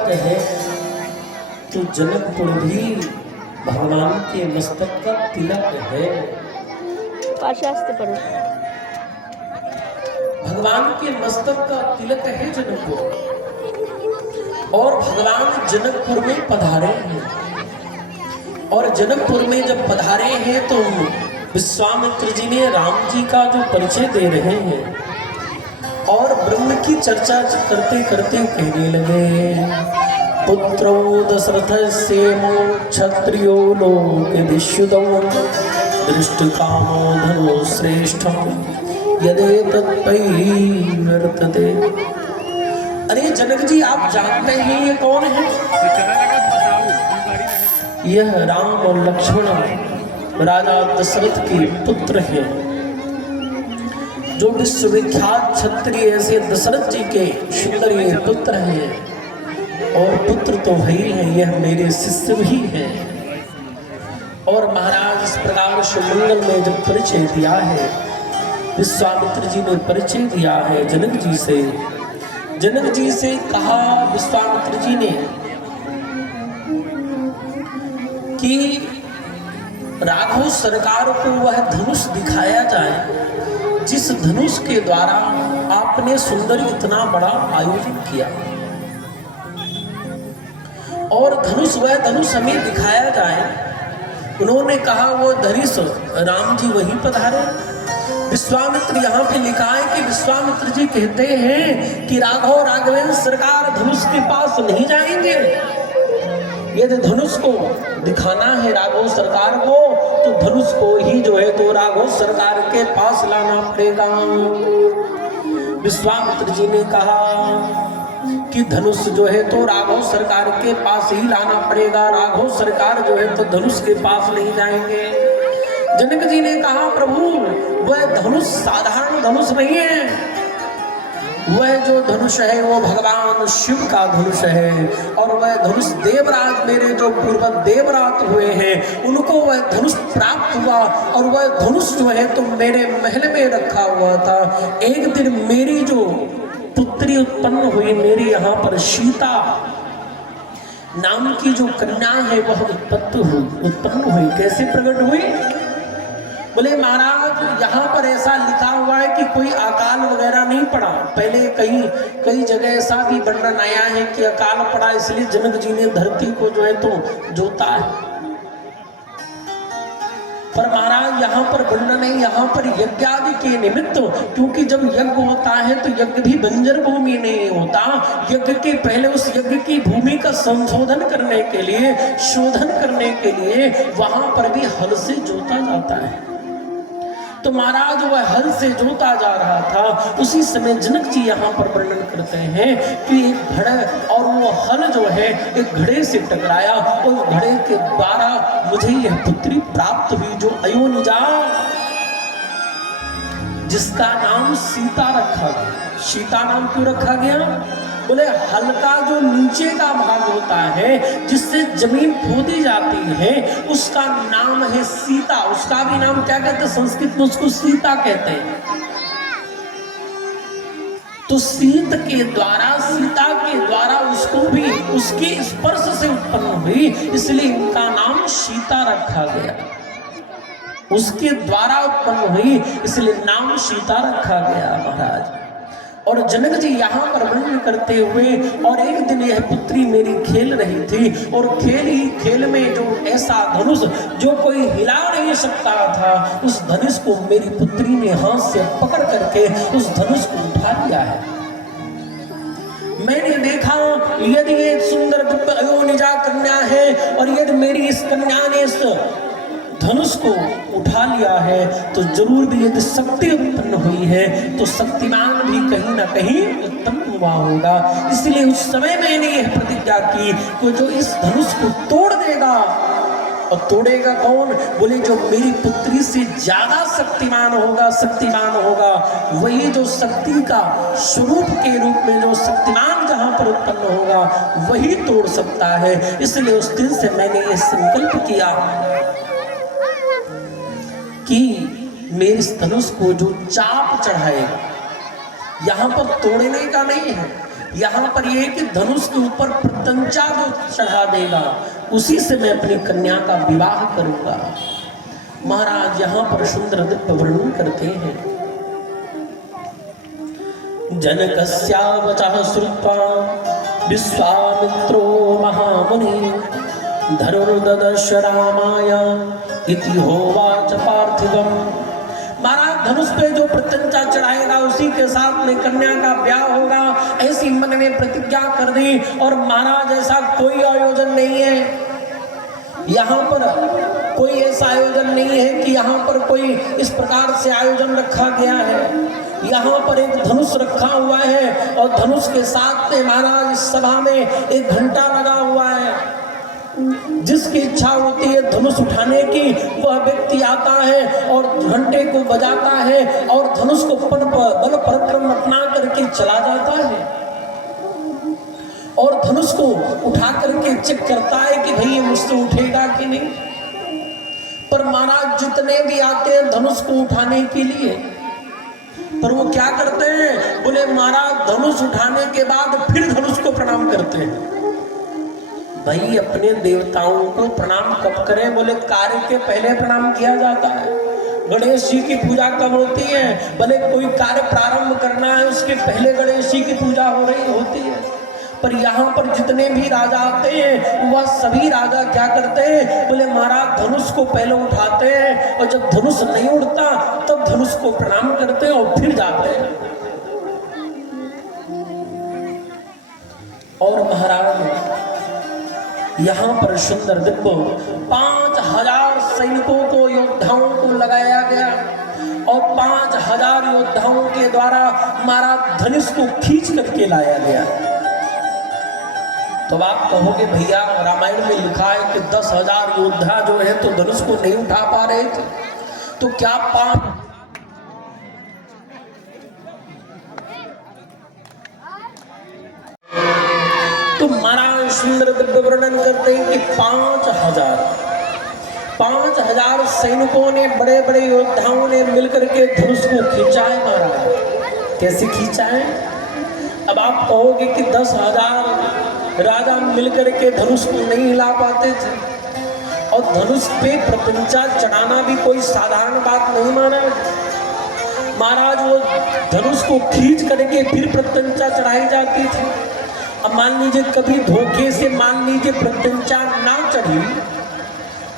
मस्तक है तो जनकपुर भी भगवान के मस्तक का तिलक है। पाशास्त्र पर भगवान के मस्तक का तिलक है जनकपुर, और भगवान जनकपुर में पधारे हैं। और जनकपुर में जब पधारे हैं तो विश्वामित्र जी ने राम जी का जो परिचय दे रहे हैं और ब्रह्म की चर्चा करते करते कहने लगे, पुत्रो दशरथस्य क्षत्रियो लोकविश्रुतौ दृष्टकामो धनो श्रेष्ठं यदेतत्पैः वर्तते। अरे जनक जी, आप जानते हैं ये कौन है? यह राम और लक्ष्मण राजा दशरथ के पुत्र हैं, जो विश्वविख्यात क्षत्रिय ऐसे दशरथ जी के सुंदर ये पुत्र हैं। और पुत्र तो है ही है, यह मेरे शिष्य भी हैं। और महाराज इस प्रकार सुमंगल में जब परिचय दिया है, विश्वामित्र जी ने परिचय दिया है जनक जी से। जनक जी से कहा विश्वामित्र जी ने कि राघव सरकार को वह धनुष दिखाया जाए जिस धनुष के द्वारा आपने सुंदर इतना बड़ा आयोजन किया, और धनुष वह धनुष हमें दिखाया जाए। उन्होंने कहा वो धनुष राम जी वहीं पधारे। विश्वामित्र यहाँ पे लिखा है कि विश्वामित्र जी कहते हैं कि राघव राघवेंद्र सरकार धनुष के पास नहीं जाएंगे। यदि धनुष को दिखाना है राघव सरकार को, तो धनुष को ही जो है तो राघव सरकार के पास लाना पड़ेगा। विश्वामित्र जी ने कहा कि धनुष जो है तो राघव सरकार के पास ही लाना पड़ेगा, राघव सरकार जो है तो धनुष के पास नहीं जाएंगे। जनक जी ने कहा प्रभु, वह धनुष साधारण धनुष नहीं है, वह जो धनुष है वो भगवान शिव का धनुष है। और वह धनुष देवराज, मेरे जो पूर्व देवराज हुए हैं, उनको वह धनुष प्राप्त हुआ। और वह धनुष जो है तो मेरे महल में रखा हुआ था। एक दिन मेरी जो पुत्री उत्पन्न हुई, मेरी यहाँ पर सीता नाम की जो कन्या है वह उत्पन्न हुई। कैसे प्रकट हुई? बोले महाराज, यहाँ पर ऐसा लिखा हुआ है कि कोई अकाल वगैरह नहीं पड़ा। पहले कई जगह ऐसा भी वर्णन आया है कि अकाल पड़ा, इसलिए जनक जी ने धरती को जो है तो जोता है। पर महाराज यहाँ पर वर्णन है, यहाँ पर यज्ञ आदि के निमित्त, क्योंकि जब यज्ञ होता है तो यज्ञ भी बंजर भूमि नहीं होता। यज्ञ के पहले उस यज्ञ की भूमि का संशोधन करने के लिए, शोधन करने के लिए वहां पर भी हल से जोता जाता है। तो महाराज वह हल से जोता जा रहा था। उसी समय जनक जी यहाँ पर वर्णन करते हैं कि एक घड़े, और वो हल जो है एक घड़े से टकराया, और घड़े के द्वारा मुझे यह पुत्री प्राप्त हुई जो अयोनिजा, जिसका नाम सीता रखा गया। सीता नाम क्यों रखा गया? बोले हल का जो नीचे का भाग होता है, जिससे जमीन खोदी जाती है, उसका नाम है सीता। उसका भी नाम क्या कहते हैं? संस्कृत में उसको सीता कहते हैं। तो सीता के द्वारा उसको भी उसके स्पर्श से उत्पन्न हुई, इसलिए इनका नाम सीता रखा गया। उसके द्वारा उत्पन्न हुई, इसलिए नाम सीता रखा गया महाराज। और जनक जी यहाँ पर वर्णन करते हुए, और एक दिन यह पुत्री मेरी खेल रही थी, और खेल में जो ऐसा धनुष जो कोई हिला नहीं सकता था, उस धनुष को मेरी पुत्री ने हाथ से पकड़ करके उस धनुष को उठा लिया है। मैंने देखा यदि ये सुंदर अयोनिजा कन्या है, और यदि मेरी इस कन्या ने इस धनुष को उठा लिया है, तो जरूर भी यदि शक्ति उत्पन्न हुई है तो शक्तिमान भी कहीं ना कहीं उत्पन्न हुआ होगा। इसलिए उस समय मैंने यह प्रतिज्ञा की कि जो इस धनुष को तोड़ देगा, और तोड़ेगा कौन? बोले जो मेरी पुत्री से ज्यादा शक्तिमान होगा, वही जो शक्ति का स्वरूप के रूप में जो शक्तिमान जहां पर उत्पन्न होगा वही तोड़ सकता है। इसलिए उस दिन से मैंने यह संकल्प किया कि मेरे धनुष को जो चाप चढ़ाएगा, यहाँ पर तोड़ने का नहीं है, यहाँ पर ये कि धनुष के ऊपर प्रत्यंचा जो चढ़ा देगा उसी से मैं अपनी कन्या का विवाह करूंगा। महाराज यहाँ पर सुंदर दिव्य वर्णन करते हैं। जनकस्या वचः श्रुत्वा विश्वामित्रो महामुनि धनुर्ददर्श रामाय इति होवाच पार्थिवम्। महाराज धनुष पे जो प्रत्यंचा चढ़ाएगा उसी के साथ में कन्या का ब्याह होगा, ऐसी मन में प्रतिज्ञा कर दी। और महाराज ऐसा कोई आयोजन नहीं है, यहाँ पर कोई ऐसा आयोजन नहीं है कि यहाँ पर कोई इस प्रकार से आयोजन रखा गया है। यहाँ पर एक धनुष रखा हुआ है और धनुष के साथ में महाराज इस सभा में एक घंटा लगा हुआ है। जिसकी इच्छा होती है धनुष उठाने की वह व्यक्ति आता है और घंटे को बजाता है और धनुष को बल पराक्रम अपना करके चला जाता है और धनुष को उठा करके चेक करता है कि भाई ये मुझसे उठेगा कि नहीं। पर महाराज जितने भी आते हैं धनुष को उठाने के लिए, पर वो क्या करते हैं, बोले महाराज धनुष उठाने के बाद फिर धनुष को प्रणाम करते हैं। भाई अपने देवताओं को प्रणाम कब करें, बोले कार्य के पहले प्रणाम किया जाता है। गणेश जी की पूजा कब होती है, भले कोई कार्य प्रारंभ करना है उसके पहले गणेश जी की पूजा हो रही होती है। पर यहाँ पर जितने भी राजा आते हैं वह सभी राजा क्या करते हैं, बोले महाराज धनुष को पहले उठाते हैं और जब धनुष नहीं उड़ता तब धनुष को प्रणाम करते हैं और फिर जाते हैं। और महाराज यहाँ पर सुंदर दिव्य 5000 सैनिकों को योद्धाओं को लगाया गया और 5000 योद्धाओं के द्वारा महाराज धनुष को खींच करके लाया गया। तो आप कहोगे भैया रामायण में लिखा है कि 10,000 योद्धा जो है तो धनुष को नहीं उठा पा रहे थे, तो क्या तो महाराज सुंदर दिव्य वर्णन करते हैं कि 5000 सैनिकों ने, बड़े बड़े योद्धाओं ने मिलकर के धनुष को खींचा है। महाराज कैसे खींचा है? अब आप कहोगे कि 10,000 राजा मिलकर के धनुष को नहीं हिला पाते थे और धनुष पे प्रत्यंचा चढ़ाना भी कोई साधारण बात नहीं माना। महाराज वो धनुष को खींच करके फिर प्रत्यंचा चढ़ाई जाती थी। अब मान लीजिए कभी धोखे से मान लीजिए प्रत्यंचा ना चढ़ी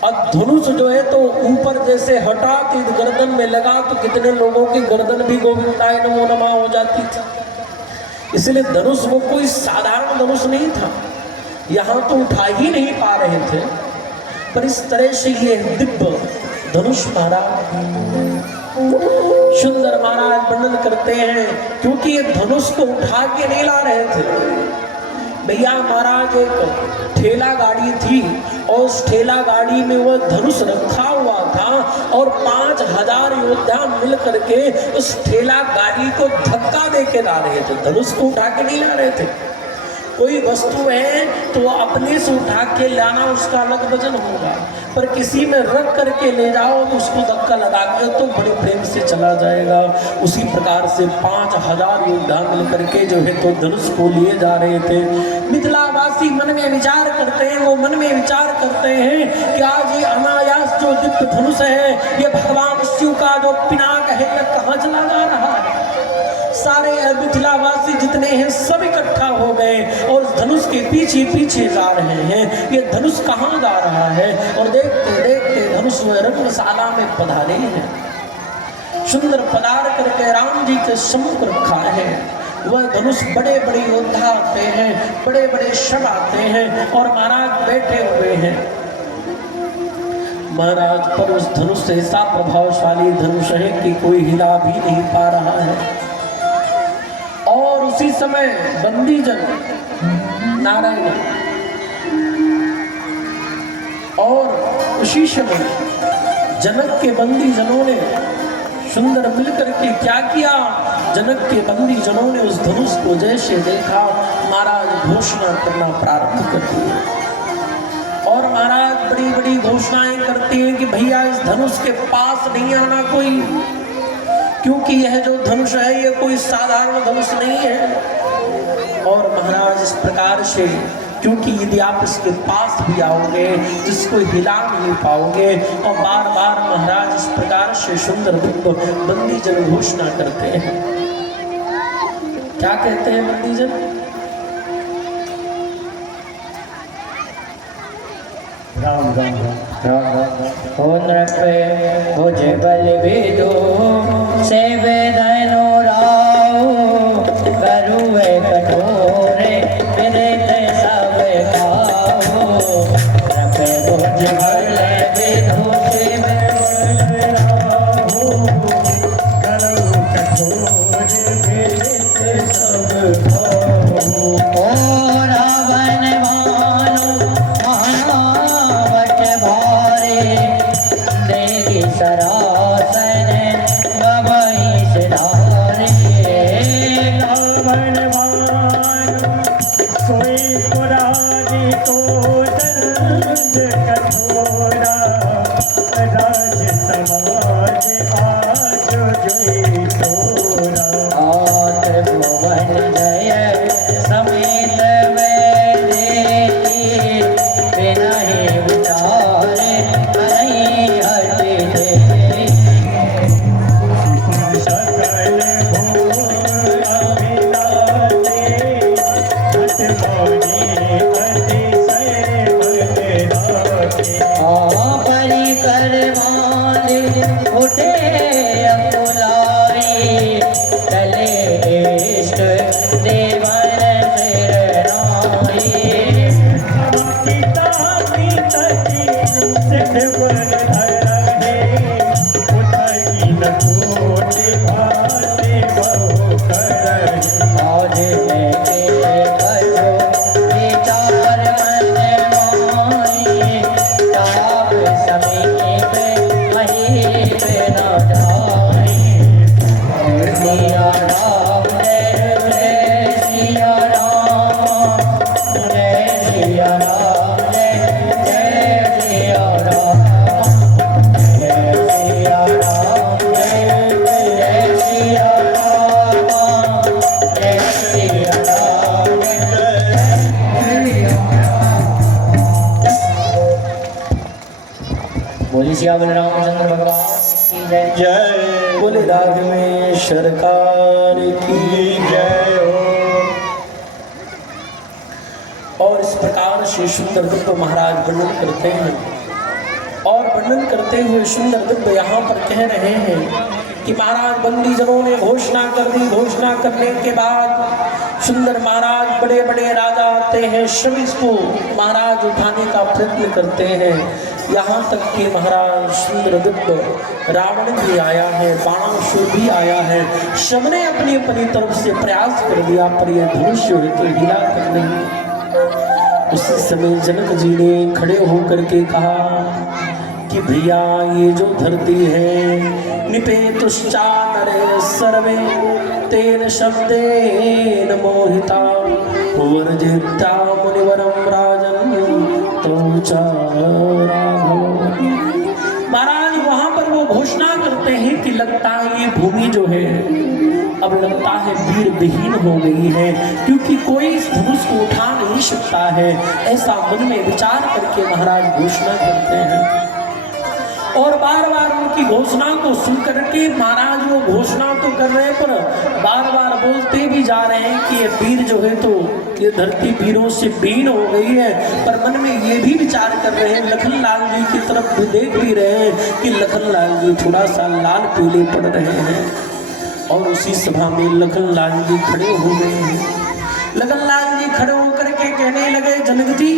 और धनुष जो है तो ऊपर जैसे हटा तो गर्दन में लगा तो कितने लोगों की गर्दन भी गोविंदाय नमो नमः हो जाती थी। इसलिए धनुष वो कोई साधारण धनुष नहीं था, यहाँ तो उठा ही नहीं पा रहे थे। पर इस तरह से ये दिव्य धनुष महाराज सुंदर महाराज वर्णन करते हैं, क्योंकि ये धनुष को उठा के नहीं ला रहे थे भैया। महाराज एक ठेला गाड़ी थी और उस ठेला गाड़ी में वह धनुष रखा हुआ था और 5000 योद्धा मिल करके उस ठेला गाड़ी को धक्का दे के ला रहे थे, धनुष को उठा के नहीं ला रहे थे। कोई वस्तु है तो अपने से उठा के लाना उसका अलग वजन होगा, पर किसी में रख करके ले जाओ तो उसको धक्का लगा के तो बड़े प्रेम से चला जाएगा। उसी प्रकार से 5000 योद्धा मिल करके जो है तो धनुष को लिए जा रहे थे। मिथिलावासी मन में विचार करते हैं, वो मन में विचार करते हैं कि आज ये अनायास जो दिव्य धनुष है ये भगवान शिव का जो पिनाक है ये कहाँ चला जा रहा है। सारे मिथिलावासी जितने हैं सब इकट्ठा हो गए और धनुष के पीछे पीछे जा रहे हैं, ये धनुष कहाँ जा रहा है। और देखते देखते धनुष रंगशाला में पधारे हैं। सुंदर पधार करके राम जी के सम्मुख रखा है। वह धनुष बड़े बड़े योद्धा आते हैं, बड़े बड़े शव आते हैं और महाराज बैठे हुए हैं। महाराज पर उस धनुष से ऐसा प्रभावशाली धनुष है कि कोई हिला भी नहीं पा रहा है। और उसी समय बंदीजन नारायण और उसी समय जनक के बंदीजनों ने सुंदर मिलकर के क्या किया, जनक के बंदीजनों ने उस धनुष को जैसे देखा महाराज घोषणा करना प्रारंभ कर दिया। और महाराज बड़ी बड़ी घोषणाएं करते हैं कि भैया इस धनुष के पास नहीं आना कोई, क्योंकि यह जो धनुष है ये कोई साधारण धनुष नहीं है। और महाराज इस प्रकार से, क्योंकि यदि आप इसके पास भी आओगे जिसको हिला नहीं पाओगे, और बार बार महाराज इस प्रकार से सुंदर बंदी जन घोषणा करते हैं। क्या कहते हैं बंदी जन? राम राम राम राम हो नृप भुज बल विदो से वेदनो राव करुवे कठोरे विदित सब खाओ नृप भुज बल विदो से वेदनो राव करुवे कठोरे विदित सब खाओ। ओ रावण सरासन बबई सिधारे बलवान कोई पुरानी को दर्द कठोरा राज समाज आज जोई तोरा आत्र भुवन जय समेत में देती बिना ही विचारे नहीं हटे उठे अकुलारी चले इष्ट देवन सिद्ध गुण धरणे उठाई नकोटि भाते बहु करहि आज लेके करो विचार मन माई ताप समीप महीप न ढाई सिया राम जय सिया राम जय सिया राम जय सिया राम जय सिया राम जय सिया राम जय सिया राम बोली सियावर रामचंद्र भगवान की जय। जय बोले राघवेश्वर सरकार की जय हो। और इस प्रकार से सुंदर दिव्य महाराज वर्णन करते हैं, और वर्णन करते हुए सुंदर दिव्य यहाँ पर कह रहे हैं कि महाराज बंदी जनों ने घोषणा कर दी। घोषणा करने के बाद सुंदर महाराज बड़े बड़े राजा आते हैं, सब इसको महाराज उठाने का प्रयत्न करते हैं। यहाँ तक कि महाराज सुंदर दिव्य रावण भी आया है, बाणासुर भी आया है, सबने अपनी अपनी तरफ से प्रयास कर दिया, पर यह धनुष जो है तो हिला कर नहीं। उसी समय जनक जी ने खड़े होकर के कहा कि भैया ये जो धरती है निपेतुश्चानरे सर्वे तेन शब्देन मोहिता वर्जिता मुनिवरम राजन तो महाराज वहां पर वो घोषणा करते हैं कि लगता है ये भूमि जो है अब लगता है वीर विहीन हो गई है, क्योंकि कोई इस धनुष को उठा नहीं सकता है। ऐसा मन में विचार करके महाराज घोषणा करते हैं, और बार बार उनकी घोषणा को सुन करके महाराज वो घोषणा तो कर रहे हैं, पर बार बार बोलते भी जा रहे हैं कि ये वीर जो है तो ये धरती वीरों से बीन हो गई है। पर मन में ये भी विचार कर रहे हैं, लखनलाल जी की तरफ भी देख भी रहे हैं कि लखनलाल जी थोड़ा सा लाल पीले पड़ रहे हैं। और उसी सभा में लखनलाल जी खड़े हो गए हैं। लखनलाल जी खड़े होकर के कहने लगे, जनक जी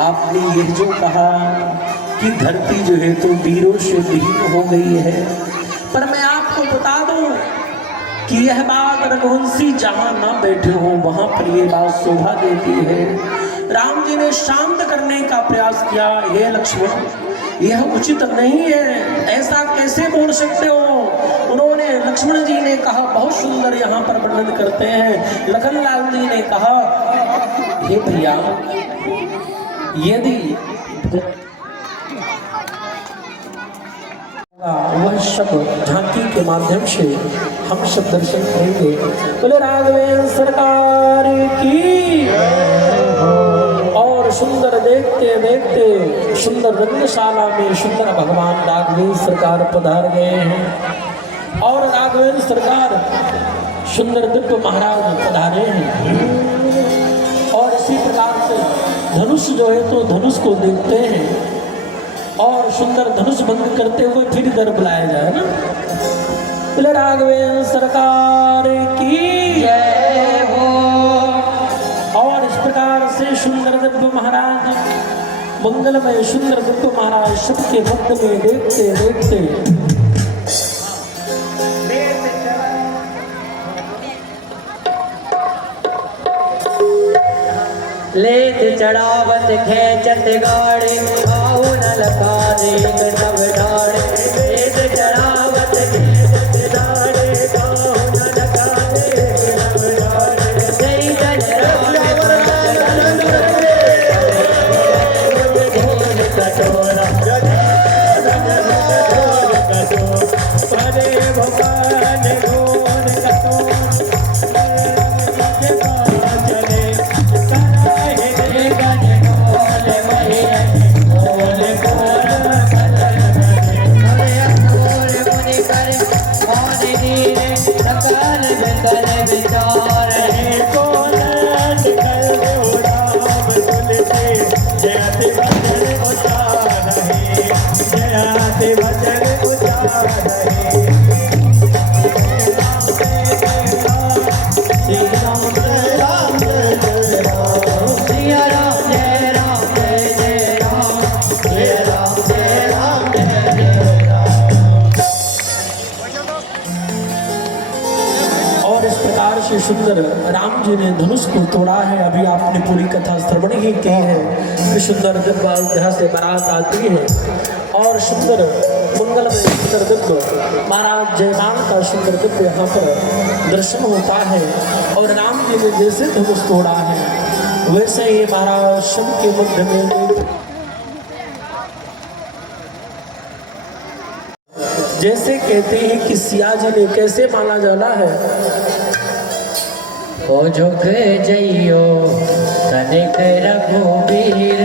आपने ये जो कहा कि धरती जो है तो वीरों से विहीन हो गई है, पर मैं आपको बता दूं कि यह बात रघुवंशी जहां ना बैठे हो वहां पर यह बात शोभा देती है। राम जी ने शांत करने का प्रयास किया, हे लक्ष्मण यह उचित नहीं है, ऐसा कैसे बोल सकते हो। उन्होंने लक्ष्मण जी ने कहा, बहुत सुंदर यहाँ पर वर्णन करते हैं। लखनलाल जी ने कहा, हे भैया यदि वह सब झांकी के माध्यम से हम सब दर्शन करेंगे। बोले राघवेंद्र सरकार की। और सुंदर देखते देखते सुंदर रंगशाला में सुंदर भगवान राघवेंद्र सरकार पधार गए हैं। और राघवेंद्र सरकार सुंदर दिव्य महाराज पधारे हैं। और इसी प्रकार से धनुष जो है तो धनुष को देखते हैं और सुंदर धनुष भंग करते हुए फिर इधर बुलाया जाए ना। बोले राघवेंद्र सरकार की जय हो। और इस प्रकार से सुंदर दिव्य महाराज मंगलमय सुंदर दिव्य महाराज सबके मध्य में देखते देखते लेत चढ़ावत खेचत गाड़े आऊ न लखारे सब डाड़े। लेत चढ़ावत खेचत गाड़े आऊ न लखारे सब डाड़े। जय जय कटोरा परे भगवान गोर सुंदर राम जी ने धनुष को तोड़ा है। अभी आपने पूरी कथा श्रवण ही की है। सुंदर दिव्य अयोध्या से बारात आती है और सुंदर मंगल में सुंदर दिव्य महाराज जयमान का सुंदर दिव्य यहाँ पर दर्शन होता है। और राम जी ने जैसे धनुष तोड़ा है वैसे ही महाराज शम के मध्य में जैसे कहते हैं कि सिया जी ने कैसे माला डाला है। ओ झुक जइयो तनिक रघुबीर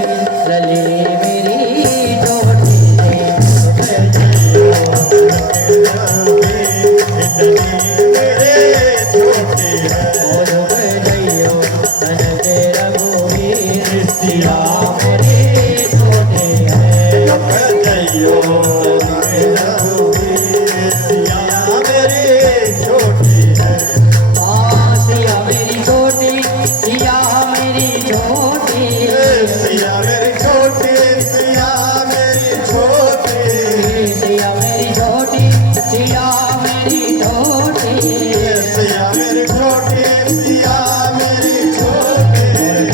लली मेरी जोड़ी झुक जइयो ओ झुक जइयो तनिक रघुबीर सिया मेरी जोड़ी है। झुक जइयो रघुबीर सिया मेरी जोड़ी है। सिया मेरी छोटी सिया मेरी छोटी सिया मेरी छोटी सिया मेरी छोटी सिया मेरी छोटी सिया मेरी छोटी सिया मेरी छोटी सिया मेरी छोटी बड़े बड़े सिया मेरी छोटी जय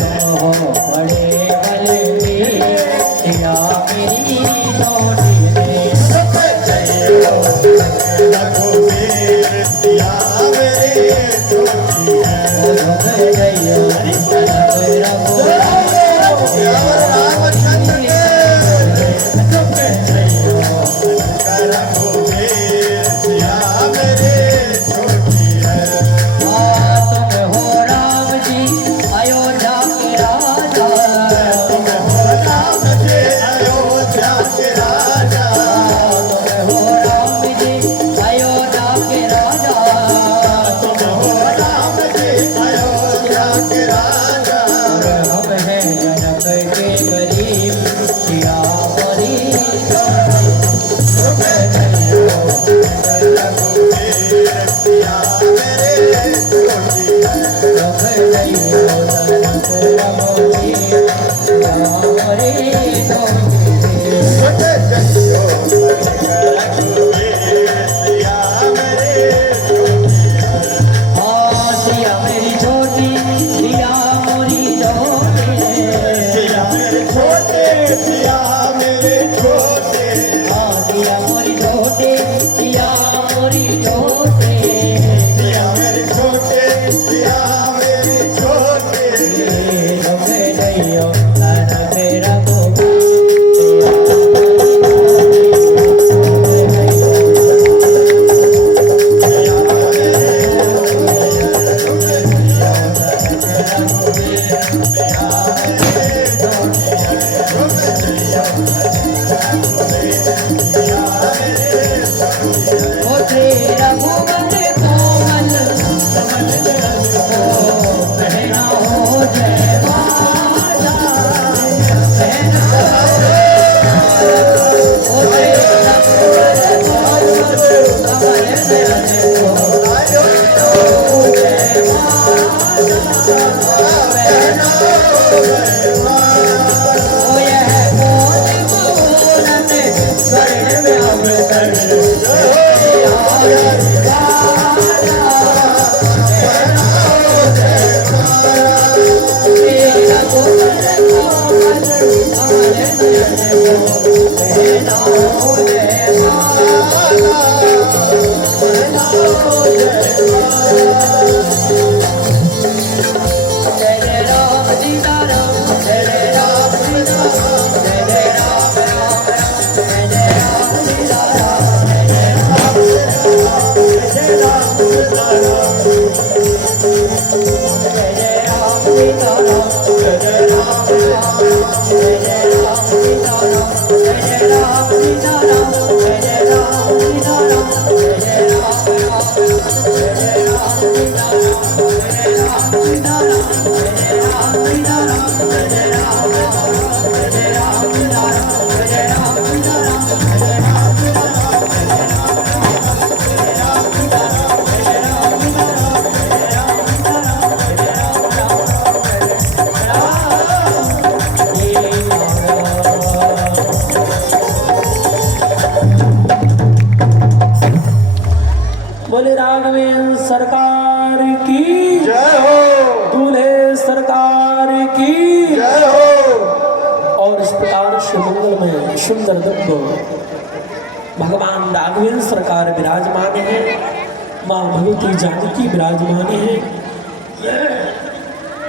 बोले राघवेंद्र सरकार की जय हो, दूल्हे सरकार की जय हो। और इस प्रकार से मंगलमय सुंदर दिव्य भगवान राघवेंद्र सरकार विराजमान है, माँ भगवती जानकी विराजमान है।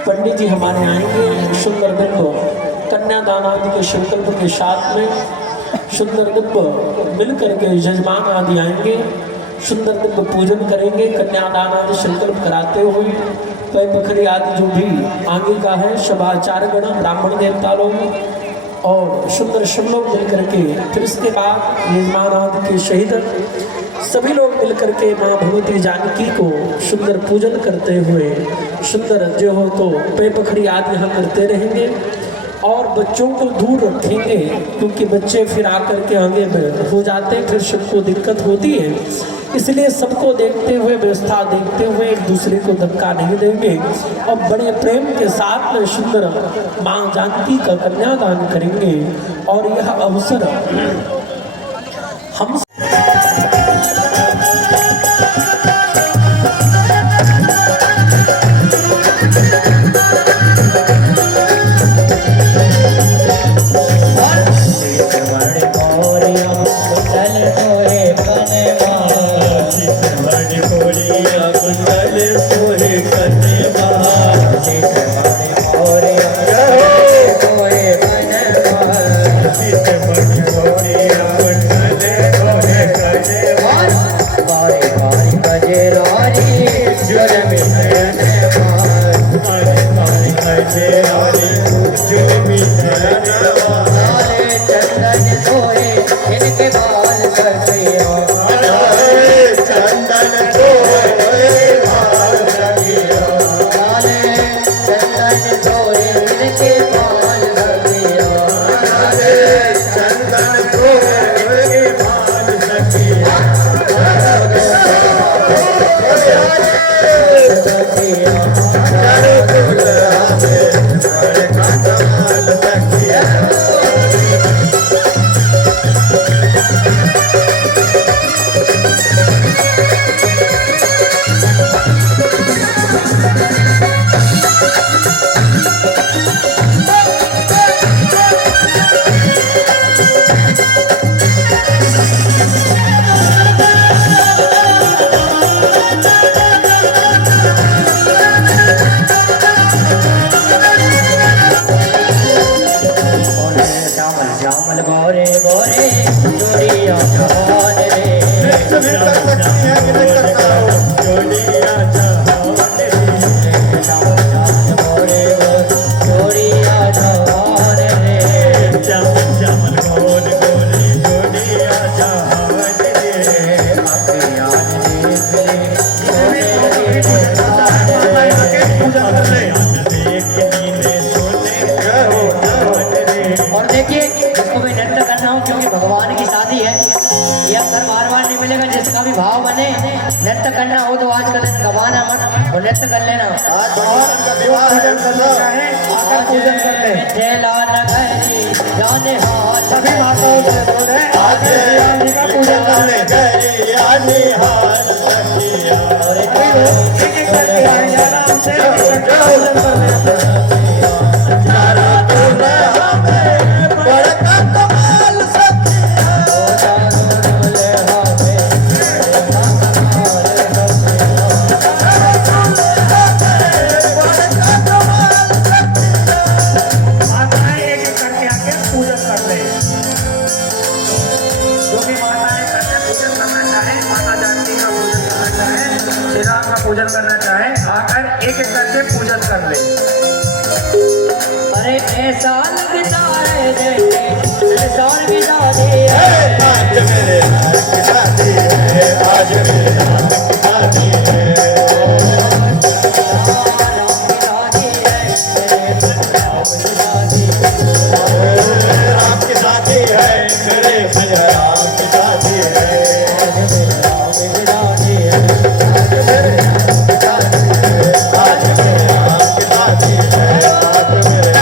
पंडित जी हमारे आएंगे सुंदर दिव्य कन्यादान आदि के संकल्प के साथ में, सुंदर दिव्य मिलकर के यजमान आदि आएंगे, सुंदर दिव्य पूजन करेंगे, कन्यादान आदि संकल्प कराते हुए पै बकरी आदि जो भी आगे का है सब आचार्य गण ब्राह्मण देवता लोग और सुंदर सब लोग मिल करके, फिर इसके बाद यजमान आदि के शहीद सभी लोग मिल करके माँ भगवती जानकी को सुंदर पूजन करते हुए सुंदर जो हो तो पै बकरी आदि यहाँ करते रहेंगे और बच्चों को दूर रखेंगे, क्योंकि बच्चे फिर आकर के आगे हो जाते हैं, फिर सबको दिक्कत होती है। इसलिए सबको देखते हुए, व्यवस्था देखते हुए एक दूसरे को धक्का नहीं देंगे और बड़े प्रेम के साथ में सुंदर माँ जानकी का कन्यादान करेंगे। और यह अवसर हम नृत्य करना हो तो आज का दिन गवाना मत और नृत्य कर लेना। आज भगवान का विवाह है। आकर पूजन कर ले। मिथिला नगरी जाने हाथ सभी माताओं से बोले आज रानी का पूजन कर ले। गैरियानी हार सखिया और एक एक एक करके आएंगे आराम से पूजन कर ले। चारा तूने हमें बड़का कमाल सखिया माताएं एक एक करके आके पूजन कर ले। जो भी माताएं करके पूजन करना चाहे, माता जानकी का पूजन करना चाहे, श्री राम का पूजन करना चाहे, आकर एक एक करके पूजन कर ले। अरे ऐसा लगता है जैसे संसार की शादी है। आज मेरे लाल की शादी है। आज मेरे लाल की शादी है। राम की शादी है। मेरे भैया राम की शादी है। आज मेरे राम की शादी है। आज मेरे राम की शादी है। आज मेरे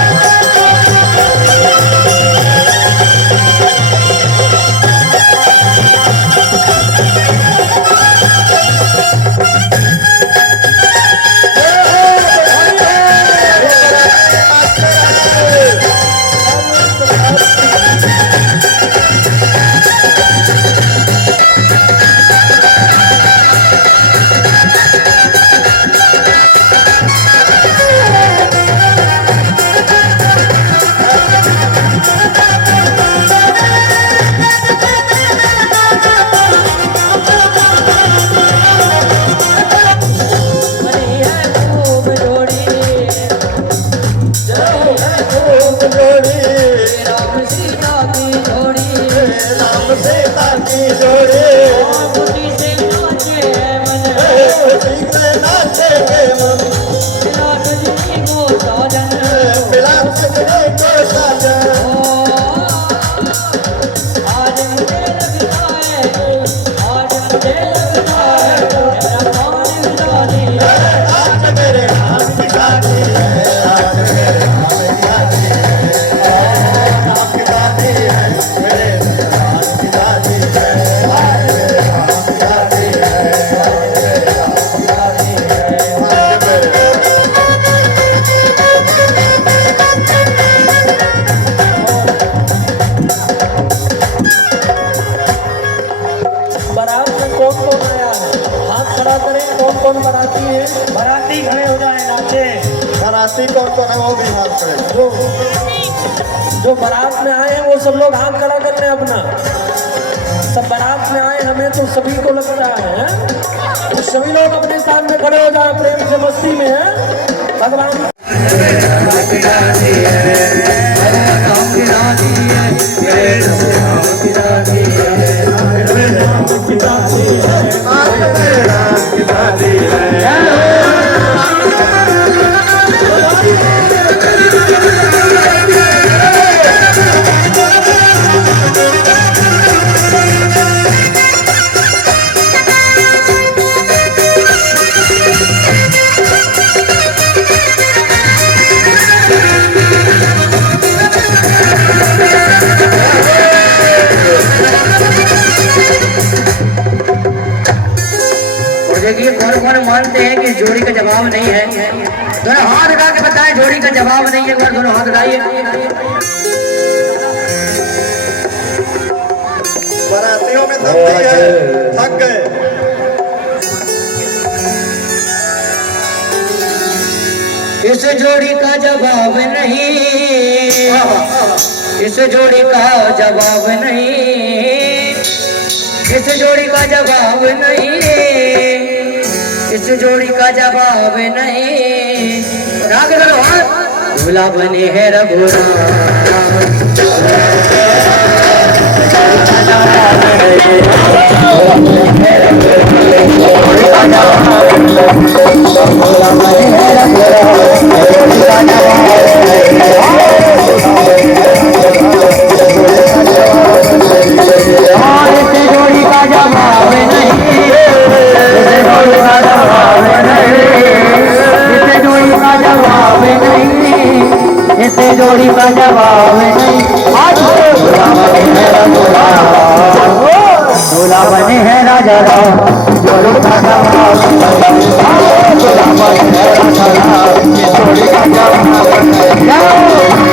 बारात में कौन कौन आया है? हाथ खड़ा करें। कौन कौन बाराती है? बाराती खड़े हो जाए, नाचे। बाराती कौन कौन है वो भी हाथ करें। जो बारात में आए हैं वो सब लोग हाथ खड़ा कर लें अपना। सब बारात में आए, हमें तो सभी को लगता है तो सभी लोग अपने स्थान में खड़े हो जाए, प्रेम से मस्ती में है भगवान। देखिए कौन कौन मानते हैं कि जोड़ी का जवाब नहीं है, दोनों हाथ उठा के बताएं जोड़ी का जवाब नहीं है। एक बार दोनों हाथ उठाइए। बारातियों में थक गई है, थक गए। इस जोड़ी का जवाब नहीं, इस जोड़ी का जवाब नहीं, इस जोड़ी का जवाब नहीं, इस जोड़ी का जवाब नहीं। राग करो हाथ। भूला बने है जोड़ी का जवाब नहीं, जोड़ी का जवाब नहीं, जोड़ी का जवाब नहीं। इस जोड़ी का जवाब नहीं। आज दूल्हा बने हैं रघुरा, दूल्हा बने हैं राजा राम, जोड़ी का जवाब नहीं। दूल्हा बने हैं राजा राम, जोड़ी का जवाब नहीं।